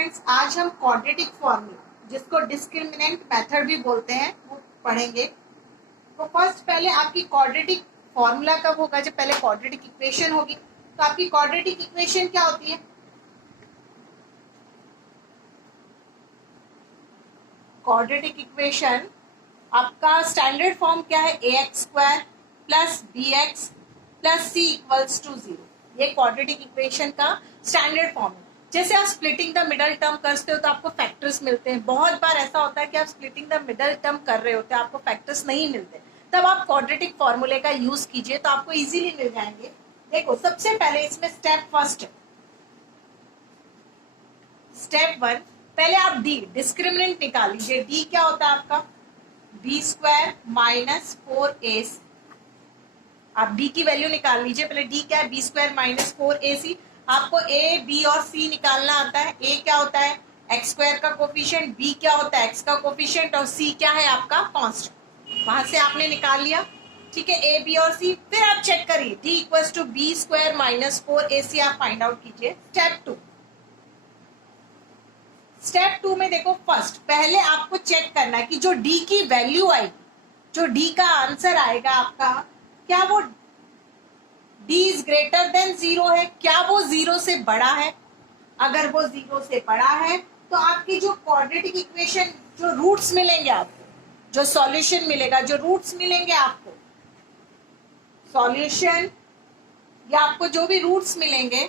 Friends, आज हम quadratic formula जिसको डिस्क्रिमिनेंट मेथड भी बोलते हैं वो पढ़ेंगे। तो फर्स्ट पहले आपकी क्वाड्रेटिक फॉर्मूला कब होगा? जब पहले क्वाड्रेटिक इक्वेशन होगी। तो आपकी क्वाड्रेटिक इक्वेशन क्या होती है? क्वाड्रेटिक इक्वेशन आपका स्टैंडर्ड फॉर्म क्या है? ax² plus bx plus c equals to 0। ये क्वाड्रेटिक इक्वेशन का स्टैंडर्ड फॉर्म है। जैसे आप स्प्लिटिंग द मिडल टर्म करते हो तो आपको फैक्टर्स मिलते हैं। बहुत बार ऐसा होता है कि आप स्प्लिटिंग द मिडल टर्म कर रहे होते हैं, आपको फैक्टर्स नहीं मिलते, तब आप क्वाड्रेटिक फॉर्मूले का यूज कीजिए तो आपको इजीली मिल जाएंगे। देखो, सबसे पहले इसमें स्टेप फर्स्ट है, स्टेप 1, पहले आप डी डिस्क्रिमिनेंट निकाल लीजिए। डी क्या होता है आपका? b² minus 4ac। आप डी की वैल्यू निकाल लीजिए। पहले डी क्या है? b² minus 4ac। आपको a, b और c निकालना आता है। a क्या होता है? x² का कोफिशिएंट, b क्या होता है? x का कोफिशिएंट, और c क्या है आपका? कांस्टेंट। वहां से आपने निकाल लिया, ठीक है, a, b और c। फिर आप चेक करिए, d equals to b² minus 4ac आप फाइंड आउट कीजिए। स्टेप 2, स्टेप 2 में देखो, फर्स्ट पहले आपको चेक करना है कि जो डी की वैल्यू आएगी, जो डी का आंसर आएगा आपका, क्या वो d इज ग्रेटर देन 0 है? क्या वो 0 से बड़ा है? अगर वो 0 से बड़ा है तो आपकी जो क्वाड्रेटिक इक्वेशन, जो रूट्स मिलेंगे आपको, जो सॉल्यूशन मिलेगा, जो रूट्स मिलेंगे आपको, सॉल्यूशन या आपको जो भी रूट्स मिलेंगे,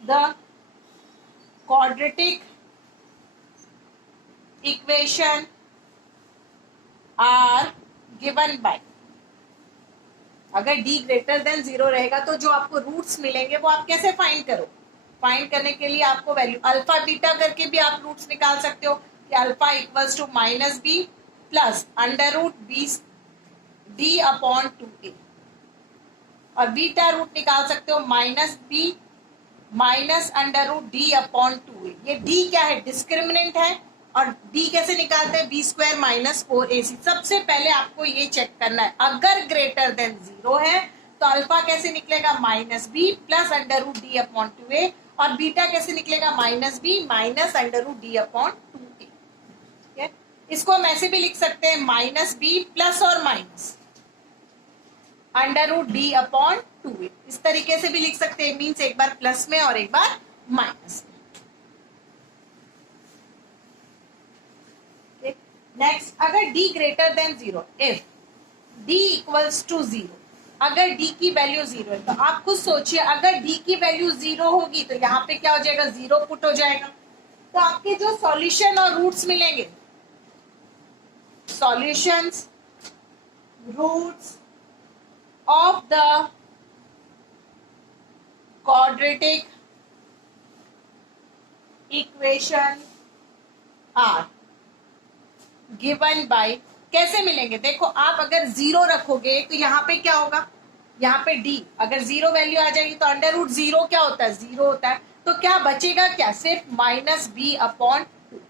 the quadratic equation are given by, अगर d ग्रेटर देन 0 रहेगा तो जो आपको रूट्स मिलेंगे वो आप कैसे फाइंड करो? फाइंड करने के लिए आपको वैल्यू अल्फा बीटा करके भी आप रूट्स निकाल सकते हो कि alpha equals to minus B plus under root b d upon 2a, और बीटा रूट निकाल सकते हो minus B minus under root D upon 2a। ये d क्या है? डिस्क्रिमिनेंट है। और d कैसे निकालते हैं? b² minus 4ac। सबसे पहले आपको ये चेक करना है, अगर ग्रेटर देन 0 है तो अल्फा कैसे निकलेगा? Minus B plus under root D upon 2a, और बीटा कैसे निकलेगा? Minus B minus under root D upon 2a। ठीक है, इसको हम ऐसे भी लिख सकते हैं, माइनस बी प्लस और minus under root D upon 2a। इस तरीके से भी लिख सकते हैं, मीन्स एक बार प्लस में और एक बार माइनस में। नेक्स्ट, अगर d greater than 0, if d equals to 0, अगर d की वैल्यू 0 है तो आप खुद सोचिए, अगर d की वैल्यू 0 होगी तो यहाँ पे क्या हो जाएगा? 0 पुट हो जाएगा। तो आपके जो सॉल्यूशन और रूट्स मिलेंगे, solutions roots of the quadratic equation are given by, कैसे मिलेंगे? देखो, आप अगर 0 रखोगे तो यहाँ पे क्या होगा? यहाँ पे d, अगर 0 वैल्यू आ जाएगी तो अंडर रूट 0 क्या होता है? 0 होता है। तो क्या बचेगा? क्या? सिर्फ माइनस बी अपॉन 2।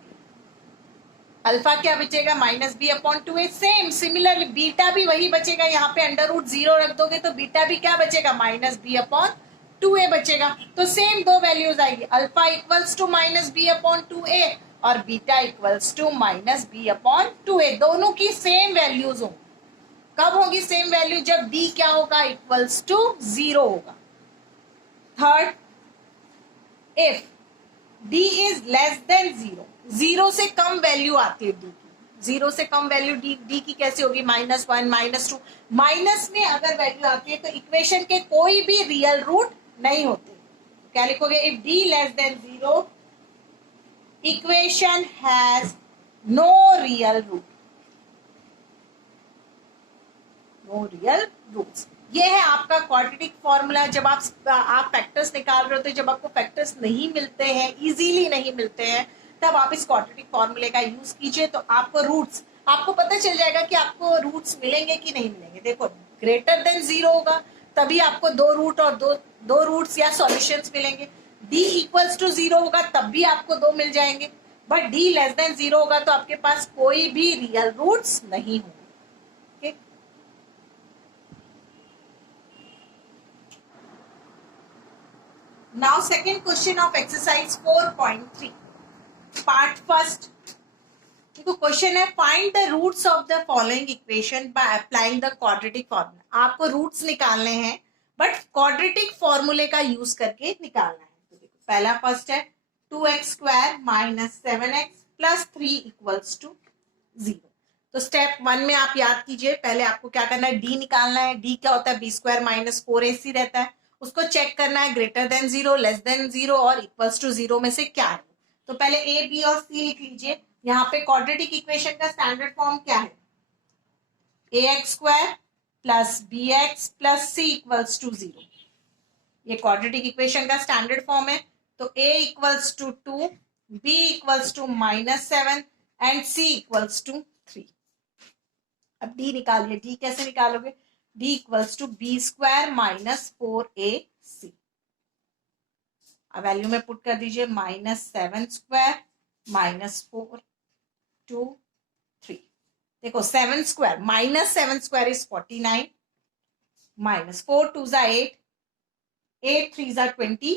अल्फा क्या बचेगा? Minus b upon 2a। Same similarly beta भी वही बचेगा। यहाँ पे अंडर रूट 0 रख दोगे तो बीटा भी क्या बचेगा? माइनस बी अपॉन 2a बचेगा। तो सेम दो वैल्यूज आएगी, alpha equals to minus b upon 2a और beta equals to minus b upon 2a। दोनों की सेम वैल्यूज होंगी। कब होगी सेम वैल्यू? जब d क्या होगा? इक्वल्स टू 0 होगा। Third, if d is less than 0, 0 से कम वैल्यू आती है d की, 0 से कम वैल्यू d की कैसे होगी? -1 -2। माइनस में अगर वैल्यू आती है तो इक्वेशन के कोई भी रियल रूट नहीं होते। क्या लिखोगे? If d less than 0, equation has no real root, no real roots. ये है आपका क्वाड्रेटिक फॉर्मूला। जब आप फैक्टर्स निकाल रहे होते हैं, जब आपको फैक्टर्स नहीं मिलते हैं, इजीली नहीं मिलते हैं, तब आप इस क्वाड्रेटिक फॉर्मूले का यूज कीजिए तो आपको रूट्स, आपको पता चल जाएगा कि आपको रूट्स मिलेंगे कि नहीं मिलेंगे। देखो, ग्रेटर देन 0 होगा तभी आपको दो रूट और दो रूट्स या सॉल्यूशंस मिलेंगे। d इक्वल्स टू 0 होगा तब भी आपको दो मिल जाएंगे, बट d लेस देन 0 होगा तो आपके पास कोई भी रियल रूट्स नहीं होंगे। Now second question of exercise 4.3 part first. देखो क्वेश्चन है find the roots of the following equation by applying the quadratic formula. आपको रूट्स निकालने हैं बट क्वाड्रेटिक फॉर्मूले का यूज करके निकालना है। तो देखो पहला फर्स्ट है 2x² minus 7x plus 3 equals to 0। तो स्टेप 1 में आप याद कीजिए, पहले आपको क्या करना है, डी निकालना है। डी क्या होता है, b² माइनस 4ac रहता है। उसको चेक करना है ग्रेटर देन 0, लेस देन 0 और इक्वल्स टू 0 में से क्या है। तो पहले ए बी और सी लिख लीजिए। यहाँ पे क्वाड्रेटिक इक्वेशन का स्टैंडर्ड फॉर्म क्या है, ax² plus bx plus c equals to 0। ये क्वाड्रेटिक इक्वेशन का स्टैंडर्ड फॉर्म है। तो a equals to 2, b equals to -7 and c equals to 3। अब d निकालिए। d कैसे निकालोगे, d equals to b² minus 4ac। अब वैल्यू में पुट कर दीजिए, -7² माइनस 4 2 3। देखो 7² -7² इज 49 माइनस 4 2 जा 8 8 3 जा 24।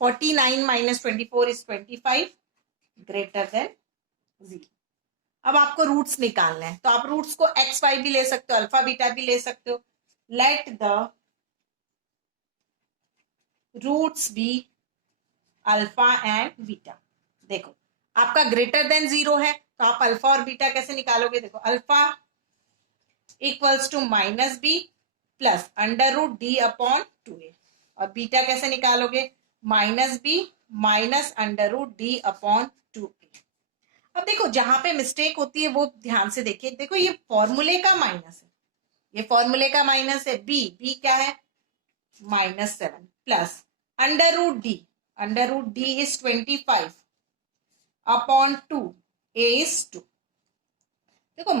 49 माइनस 24 इज 25 ग्रेटर देन 0। अब आपको रूट्स निकालना है, तो आप रूट्स को एक्स वाई भी ले सकते हो, अल्फा बीटा भी ले सकते हो। Let the roots be alpha and beta. देखो आपका ग्रेटर देन 0 है तो आप अल्फा और बीटा कैसे निकालोगे। देखो alpha equals to minus B प्लस √d अपॉन 2a। और बीटा कैसे निकालोगे, माइनस बी माइनस √d अपॉन 2a। अब देखो जहां पे मिस्टेक होती है वो ध्यान से देखिए। देखो ये फॉर्मूले का माइनस है, ये फॉर्मूले का माइनस है। बी क्या है, -7 प्लस √d इज 25 अपॉन 2, a इज 2। देखो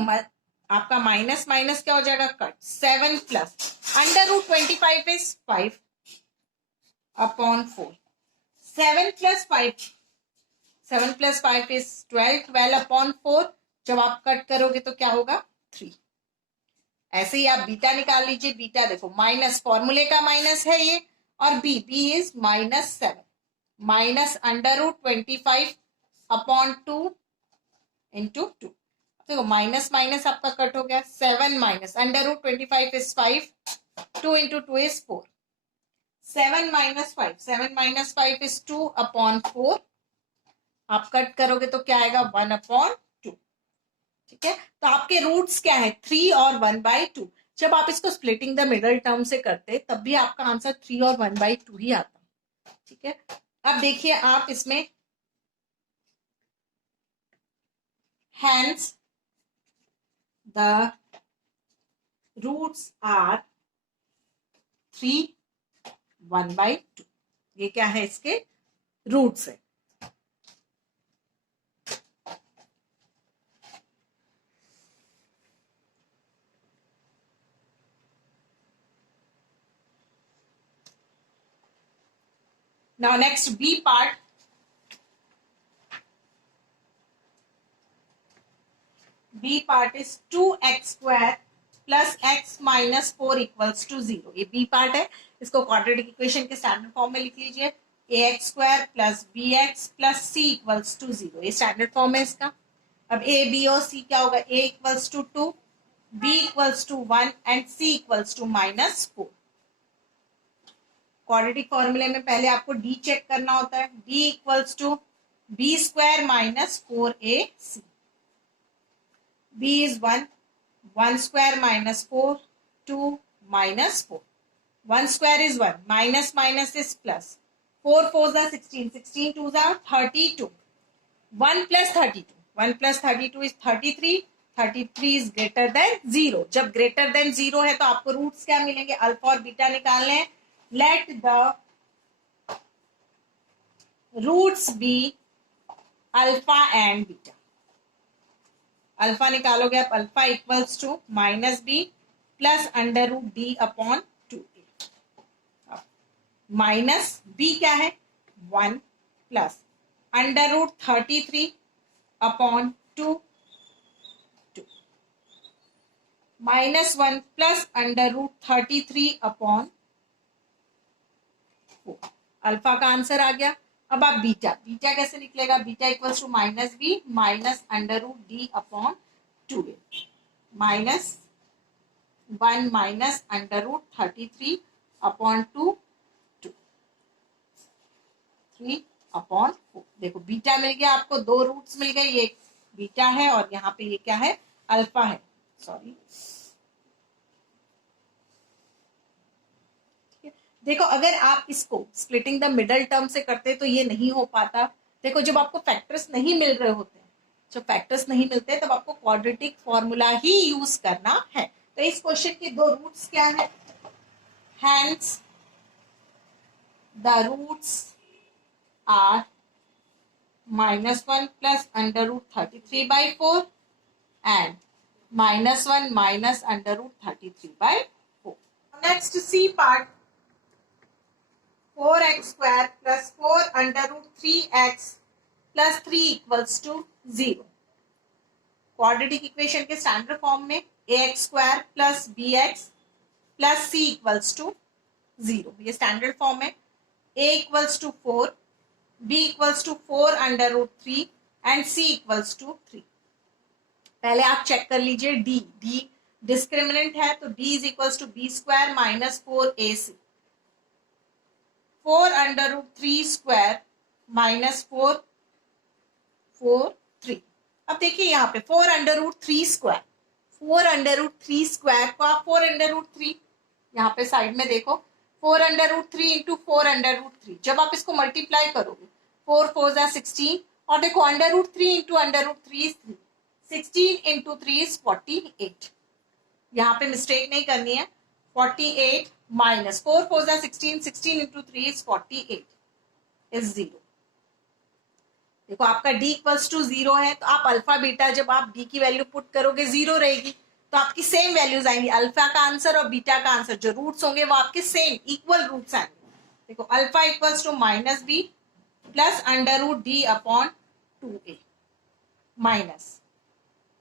आपका माइनस माइनस क्या हो जाएगा, cut. 7 plus √25 is 5 upon 4। 7 plus 5 7 plus 5 is 12 12 upon 4। जब आप कट करोगे तो क्या होगा, 3। ऐसे ही आप बीटा निकाल लीजिए। बीटा देखो माइनस, फॉर्मूले का माइनस है ये, और बी इज -7 माइनस √25 अपॉन 2 इंटू 2। देखो माइनस माइनस आपका कट हो गया। 7 minus √25 is 5, 2 into 2 is 4। 7 minus 5 is 2 upon 4। आप कट करोगे तो क्या आएगा, 1 अपॉन 2। ठीक है, तो आपके रूट्स क्या है, 3 और 1/2। जब आप इसको स्प्लिटिंग द मिडल टर्म से करते तब भी आपका आंसर 3 और 1/2 ही आता। ठीक है, अब देखिए आप इसमें hence the roots are 3 1/2। ये क्या है, इसके रूट्स है। Now next B part. B part is 2x² plus x minus 4 equals to 0। ये B पार्ट है, इसको क्वाड्रेटिक इक्वेशन के स्टैंडर्ड फॉर्म में लिख लीजिए। ax² plus bx plus c equals to 0, ये स्टैंडर्ड फॉर्म है इसका। अब a b और c क्या होगा, a equals to 2, b equals to 1 and c equals to -4। Quadratic फॉर्मूले में पहले आपको d चेक करना होता है। d equals to b² minus 4ac। b is 1, 1 square minus 4, 2 minus 4. 1 square is 1, minus minus is plus. 4 4s are 16, 16 2s are 32. 1 plus 32, 1 plus 32 is 33, 33 is greater than 0। जब greater than 0 है तो आपको roots क्या मिलेंगे, alpha और beta निकालने हैं। Let the roots be alpha and beta. Alpha निकालोगे आप, alpha equals to -b plus √d upon 2a। Minus b क्या है, 1 plus √33 upon 2 -1 plus √33 upon 4। Alpha का आंसर आ गया। अब आप बीटा, बीटा कैसे निकलेगा? Beta equals to minus B minus under root D upon 2a minus 1 minus under root 33 upon 2 3 upon 4। देखो बीटा मिल गया आपको, दो रूट्स मिल गए, ये बीटा है और यहाँ पे ये क्या है? अल्फा है। सॉरी, देखो अगर आप इसको स्प्लिटिंग द मिडल टर्म से करते तो ये नहीं हो पाता। देखो जब आपको फैक्टर्स नहीं मिल रहे होते हैं, जब फैक्टर्स नहीं मिलते तब आपको क्वाड्रेटिक फॉर्मूला ही यूज करना है। तो इस क्वेश्चन के दो रूट्स क्या है? Hence the roots are -1 plus under root 33/4 and -1 minus under root 33/4। Next C part, 4x square plus 4 under root 3x plus 3 equals to 0। Quadratic equation के स्टैंडर्ड फॉर्म में ax square plus bx plus c equals to 0, ये standard form है। a equals to 4, b equals to 4 under root 3 and c equals to 3। पहले आप check कर लीजिए d discriminant है तो d is equals to b square minus 4ac, 4 under root 3 square minus 4 3। अब देखिए यहाँ पे 4 under root 3 square, 4 under root 3 square को आप 4 अंडर रूट 3, यहाँ पे साइड में देखो 4 under root 3 into 4 under root 3, जब आप इसको मल्टीप्लाई करोगे 4 4 16, और देखो under root 3 into under root 3 is 3, 16 into 3 is 48। यहाँ पे मिस्टेक नहीं करनी है। 48 माइनस 4 4 16, 16 इंटू 3 इज 48 इज 0। देखो आपका d इक्वल्स टू 0 है तो आप अल्फा बीटा जब आप d की वैल्यू पुट करोगे 0 रहेगी, तो आपकी सेम वैल्यूज आएंगी। अल्फा का आंसर और बीटा का आंसर जो रूट्स होंगे वो आपके सेम इक्वल रूट्स आएंगे। देखो alpha equals to minus B plus under root D upon 2a minus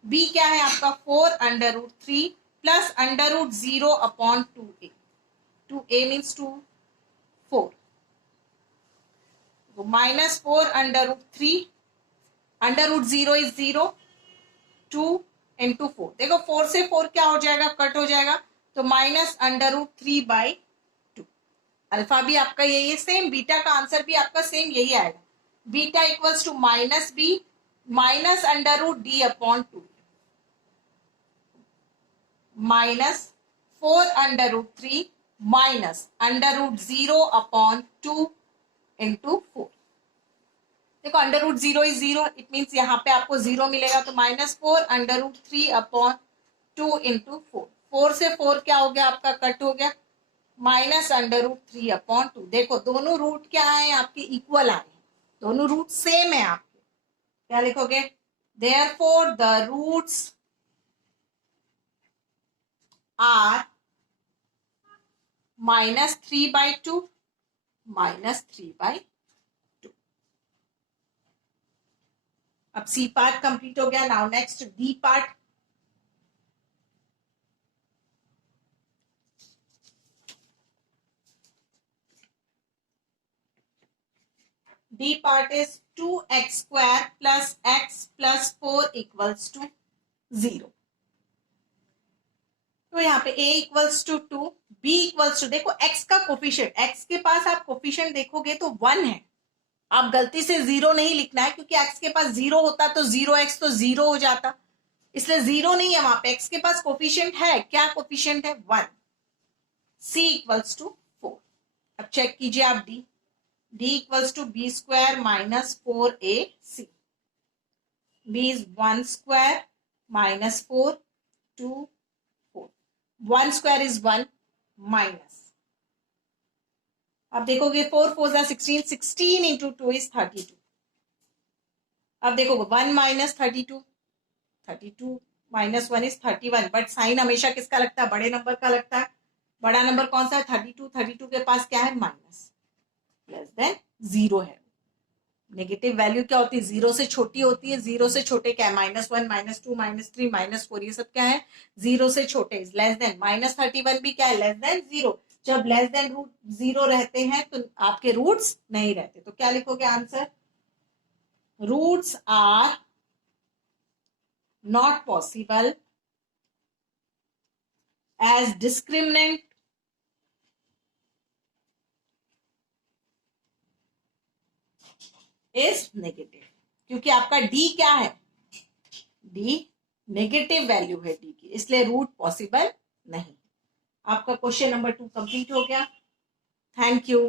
b क्या है आपका 4 under root 3 plus under root 0 upon 2a, 2a means 2 4, minus 4 under root 3, under root 0 is 0, 2 into 4। देखो 4 से 4 क्या हो जाएगा? कट हो जाएगा, तो माइनस अंडर रूट 3/2। अल्फा भी आपका यही है सेम, बीटा का आंसर भी आपका सेम यही आएगा। Beta equals to minus B minus under root D upon 2 minus 4 under root 3 minus under root 0 upon 2 into 4। देखो under root 0 is 0, it means यहाँ पे आपको 0 मिलेगा, तो minus 4 under root 3 upon 2 into 4। 4 से 4 क्या हो गया आपका? कट हो गया, माइनस अंडर रूट 3 अपॉन 2। देखो दोनों रूट क्या आए आपके? इक्वल आए, दोनों रूट सेम है आपके। क्या लिखोगे? Therefore the roots are -3/2 -3/2। अब सी पार्ट कंप्लीट हो गया। Now next D part. D part is 2x square plus x plus 4 equals to 0। तो यहाँ पे a equals to 2, b equals to, देखो x का कोफिशिएंट, x के पास आप कोफिशिएंट देखोगे तो 1 है। आप गलती से 0 नहीं लिखना है, क्योंकि x के पास 0 होता तो 0x तो 0 हो जाता, इसलिए 0 नहीं है वहां पे। x के पास कोफिशिएंट है, क्या कोफिशिएंट है? 1। c equals to 4। अब चेक कीजिए आप d, d equals to b square minus 4ac, b is 1 square minus 4 2 4, 1 square is 1 minus, अब देखोगे 4 4 16, 16 इंटू 2 इज 32। अब देखोगे 1 minus 32, 32 minus 1 is 31, but sign हमेशा किसका लगता है? बड़े नंबर का लगता है। बड़ा नंबर कौन सा है? 32। 32 के पास क्या है? माइनस, लेस देन 0 है। नेगेटिव वैल्यू क्या होती है? 0 से छोटी होती है। 0 से छोटे क्या है? -1 -2 -3 -4, ये सब क्या है? 0 से छोटे, लेस देन। -31 भी क्या है? Less than 0। जब लेस देन रूट 0 रहते हैं तो आपके रूट्स नहीं रहते। तो क्या लिखोगे answer? Roots are not possible as discriminant is negative, क्योंकि आपका डी क्या है? डी नेगेटिव वैल्यू है डी की, इसलिए रूट पॉसिबल नहीं। आपका क्वेश्चन नंबर 2 कंप्लीट हो गया। Thank you.